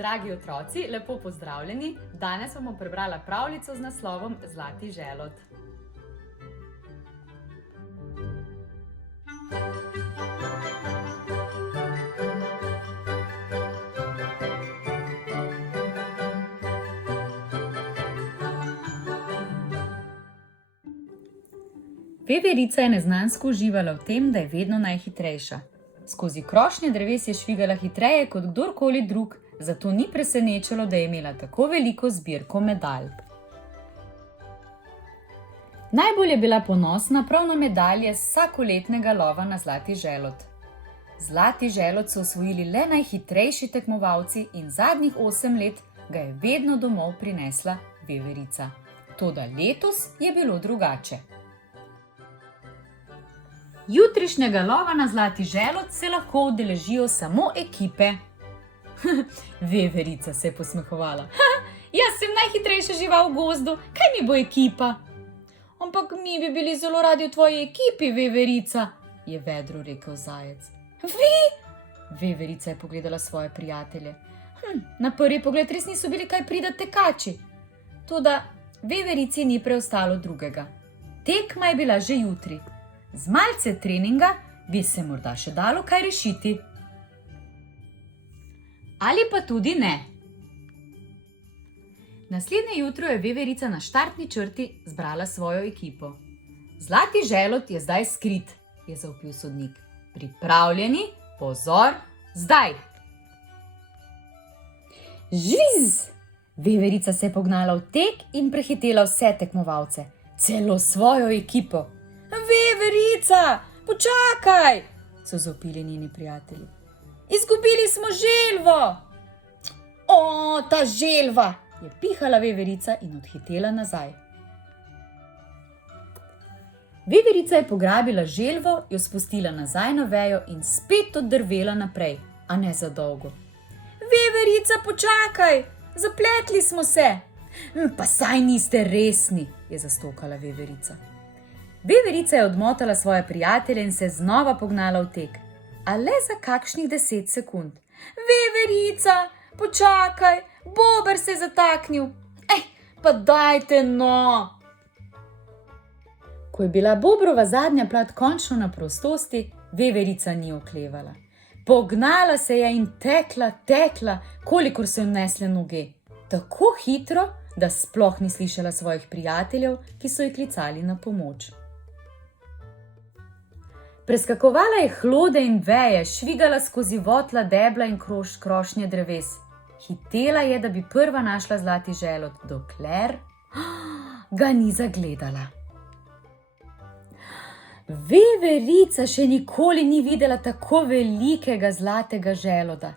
Dragi otroci, lepo pozdravljeni! Danes vam bom prebrala pravljico z naslovom Zlati želod. Veverica je neznansko uživala v tem, da je vedno najhitrejša. Skozi krošnje dreves je švigala hitreje kot kdorkoli drug, zato ni presenečalo, da je imela tako veliko zbirko medalj. Najbolj je bila ponosna prav na medalje vsakoletnega lova na zlati želod. Zlati želod so osvojili le najhitrejši tekmovalci in zadnjih 8 let ga je vedno domov prinesla Veverica. Toda letos je bilo drugače. Jutrišnjega lova na zlati želod se lahko udeležijo samo ekipe. Veverica se je posmehovala. Jaz sem najhitrejša žival v gozdu, kaj mi bo ekipa? Ampak mi bi bili zelo radi v tvoji ekipi, Veverica, je vedro rekel zajec. Vi? Veverica je pogledala svoje prijatelje. Na prvi pogled res niso bili kaj prida tekači. Toda Veverici ni preostalo drugega. Tekma je bila že jutri. Z malce treninga bi se morda še dalo kaj rešiti. Ali pa tudi ne. Naslednje jutro je Veverica na štartni črti zbrala svojo ekipo. Zlati želod je zdaj skrit, je zavpil sodnik. Pripravljeni, pozor, zdaj! Žviz! Veverica se je pognala v tek in prehitela vse tekmovalce, celo svojo ekipo. Veverica, počakaj, so zavpili njeni prijatelji. Izgubili smo želvo! O, ta želva, je pihala Veverica in odhitela nazaj. Veverica je pograbila želvo, jo spustila nazaj na vejo in spet oddrvela naprej, a ne za dolgo. Veverica, počakaj, zapletli smo se. Pa saj niste resni, je zastokala Veverica. Veverica je odmotala svoje prijatelje in se znova pognala v tek, a le za kakšnih 10 sekund. Veverica, počakaj, bober se je zataknil. Pa dajte no! Ko je bila bobrova zadnja plat končno na prostosti, Veverica ni oklevala. Pognala se je in tekla, kolikor so jim nesle noge. Tako hitro, da sploh ni slišala svojih prijateljev, ki so ji klicali na pomoč. Preskakovala je hlode in veje, švigala skozi votla debla in krošnje dreves. Hitela je, da bi prva našla zlati želod, dokler ga ni zagledala. Veverica še nikoli ni videla tako velikega zlatega želoda.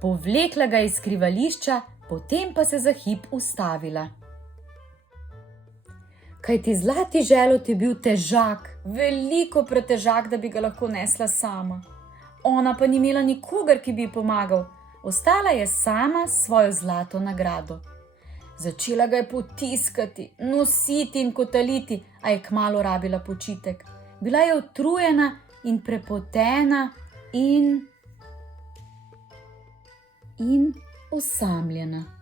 Povlekla ga iz skrivališča, potem pa se za hip ustavila. Kajti zlati želod je bil težak, veliko pretežak, da bi ga lahko nesla sama. Ona pa ni imela nikogar, ki bi ji pomagal. Ostala je sama s svojo zlato nagrado. Začela ga je potiskati, nositi in kotaliti, a je kmalu rabila počitek. Bila je utrujena in prepotena in osamljena.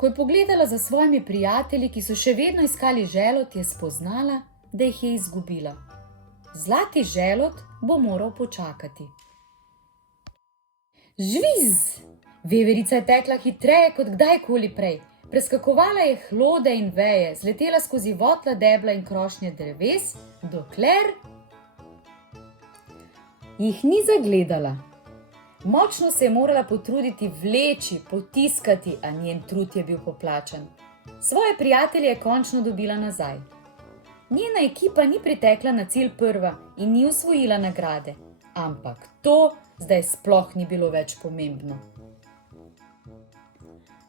Ko je pogledala za svojimi prijatelji, ki so še vedno iskali želod, je spoznala, da jih je izgubila. Zlati želod bo moral počakati. Žviz! Veverica je tekla hitreje kot kdajkoli prej. Preskakovala je hlode in veje, zletela skozi votla debla in krošnje dreves, dokler jih ni zagledala. Močno se je morala potruditi vleči, potiskati, a njen trud je bil poplačan. Svoje prijatelje je končno dobila nazaj. Njena ekipa ni pritekla na cilj prva in ni osvojila nagrade, ampak to zdaj sploh ni bilo več pomembno.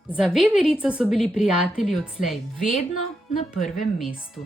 Za Veverico so bili prijatelji odslej vedno na prvem mestu.